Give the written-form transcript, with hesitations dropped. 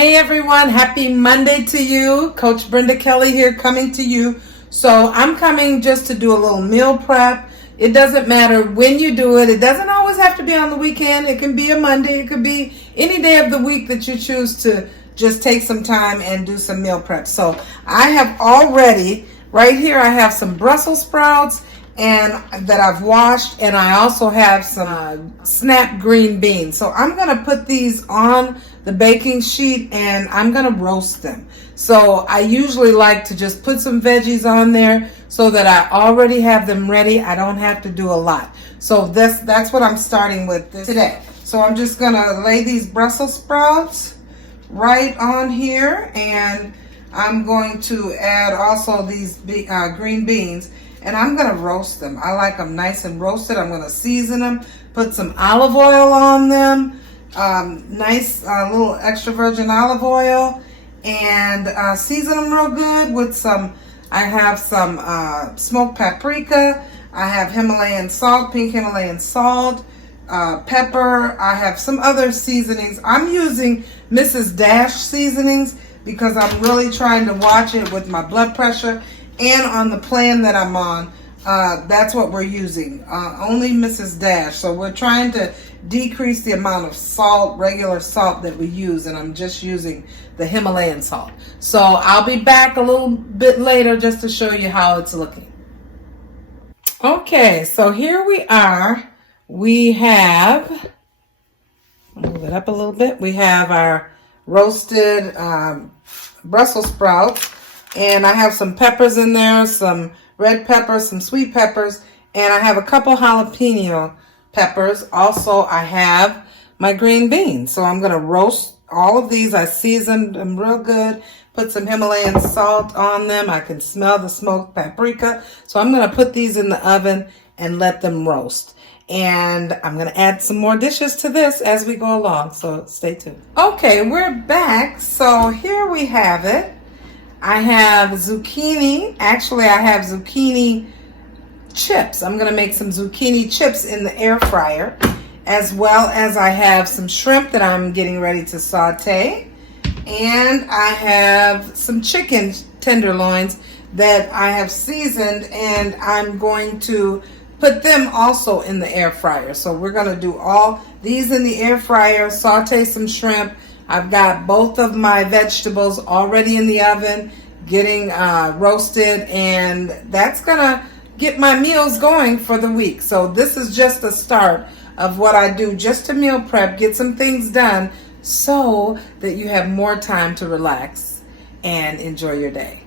Hey everyone, happy Monday to you. Coach Brenda Kelly here coming to you. So I'm coming just to do a little meal prep. It doesn't matter when you do it. It doesn't always have to be on the weekend. It can be a Monday. It could be any day of the week that you choose to just take some time and do some meal prep. So I have already, right here, I have some Brussels sprouts and that I've washed, and I also have some snap green beans. So I'm going to put these on the baking sheet and I'm going to roast them. So I usually like to just put some veggies on there so that I already have them ready. I don't have to do a lot. So that's what I'm starting with today. So I'm just going to lay these Brussels sprouts right on here, and I'm going to add also these green beans, and I'm going to roast them. I like them nice and roasted. I'm going to season them, put some olive oil on them, nice little extra virgin olive oil, and season them real good with some, I have some smoked paprika, I have Himalayan salt, pink Himalayan salt, pepper. I have some other seasonings. I'm using Mrs. Dash seasonings because I'm really trying to watch it with my blood pressure, and on the plan that I'm on, that's what we're using, only Mrs. Dash. So we're trying to decrease the amount of salt, regular salt that we use, and I'm just using the Himalayan salt. So I'll be back a little bit later just to show you how it's looking. Okay, so here we are. We have, move it up a little bit, we have our roasted Brussels sprouts, and I have some peppers in there, some red peppers, some sweet peppers, and I have a couple jalapeno peppers. Also, I have my green beans. So I'm going to roast all of these. I seasoned them real good, put some Himalayan salt on them. I can smell the smoked paprika. So I'm going to put these in the oven and let them roast. And I'm going to add some more dishes to this as we go along. So stay tuned. Okay, we're back. So here we have it. I have zucchini. Actually, I have zucchini chips. I'm going to make some zucchini chips in the air fryer, as well as I have some shrimp that I'm getting ready to saute. And I have some chicken tenderloins that I have seasoned, and I'm going to put them also in the air fryer. So we're going to do all these in the air fryer, saute some shrimp. I've got both of my vegetables already in the oven, getting roasted, and that's gonna get my meals going for the week. So this is just the start of what I do, just to meal prep, get some things done so that you have more time to relax and enjoy your day.